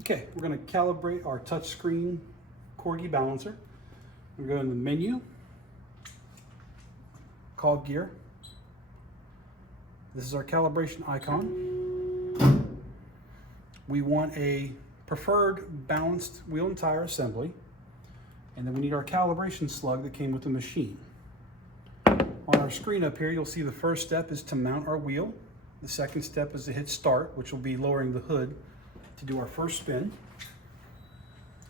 Okay, we're going to calibrate our touchscreen Corgi balancer. We're going to go in the menu, call gear. This is our calibration icon. We want a preferred balanced wheel and tire assembly. And then we need our calibration slug that came with the machine. On our screen up here, you'll see the first step is to mount our wheel. The second step is to hit start, which will be lowering the hood to do our first spin.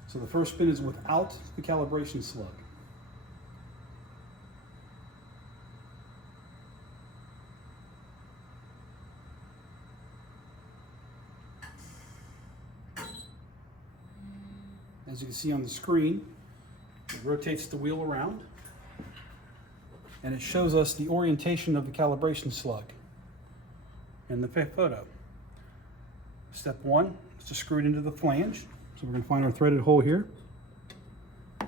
So the first spin is without the calibration slug. As you can see on the screen, it rotates the wheel around and it shows us the orientation of the calibration slug in the photo. Step one is to screw it into the flange. So we're going to find our threaded hole here. Be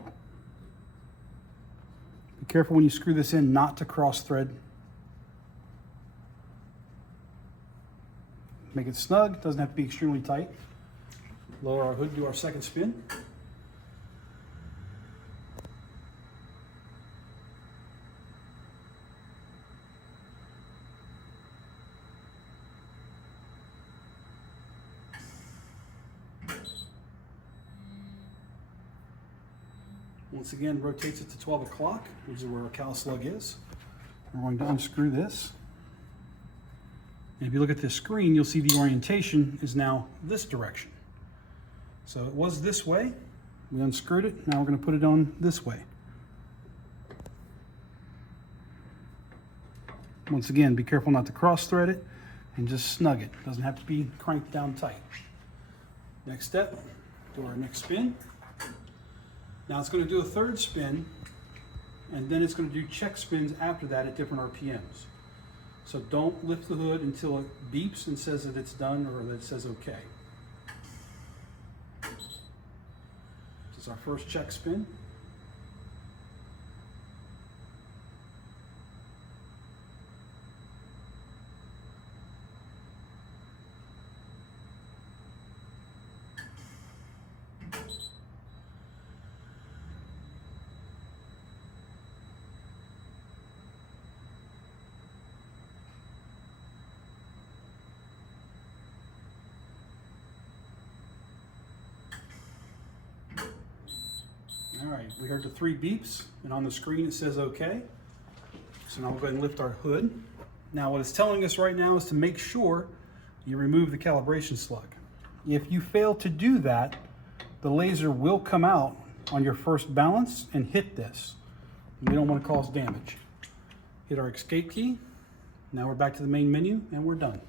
careful when you screw this in not to cross thread. Make it snug, doesn't have to be extremely tight. Lower our hood, do our second spin. Once again, rotates it to 12 o'clock, which is where our cal slug is. We're going to unscrew this. And if you look at this screen, you'll see the orientation is now this direction. So it was this way. We unscrewed it. Now we're going to put it on this way. Once again, be careful not to cross thread it and just snug it. It doesn't have to be cranked down tight. Next step, do our next spin. Now it's going to do a third spin, and then it's going to do check spins after that at different RPMs. So don't lift the hood until it beeps and says that it's done or that it says okay. This is our first check spin. All right, we heard the 3 beeps, and on the screen it says okay. So now we'll go ahead and lift our hood. Now what it's telling us right now is to make sure you remove the calibration slug. If you fail to do that, the laser will come out on your first balance and hit this. We don't want to cause damage. Hit our escape key. Now we're back to the main menu and we're done.